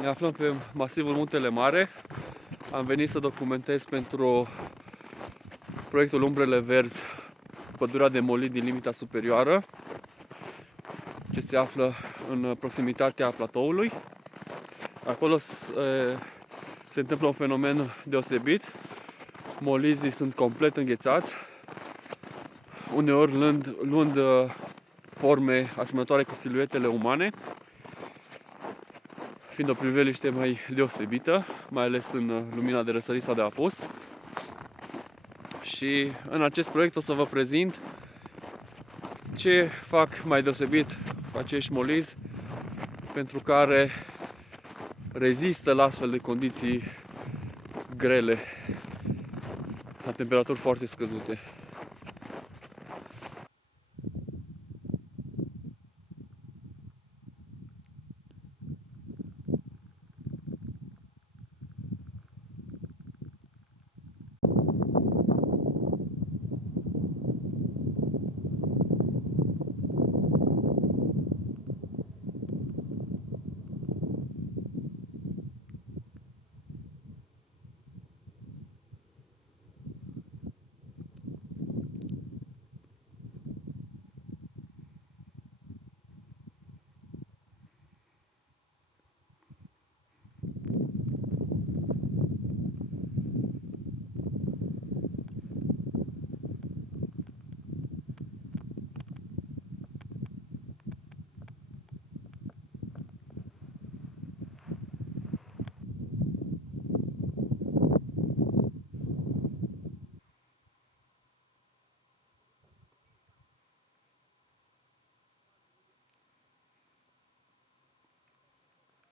Ne aflăm pe masivul Muntele Mare. Am venit să documentez pentru proiectul Umbrele Verzi pădurea de molin din limita superioară, ce se află în proximitatea platoului. Acolo se întâmplă un fenomen deosebit. Molizii sunt complet înghețați, uneori luând forme asemănătoare cu siluetele umane, fiind o priveliște mai deosebită, mai ales în lumina de răsărit sau de apus. Și în acest proiect o să vă prezint ce fac mai deosebit acești molizi, pentru care rezistă la astfel de condiții grele, la temperaturi foarte scăzute.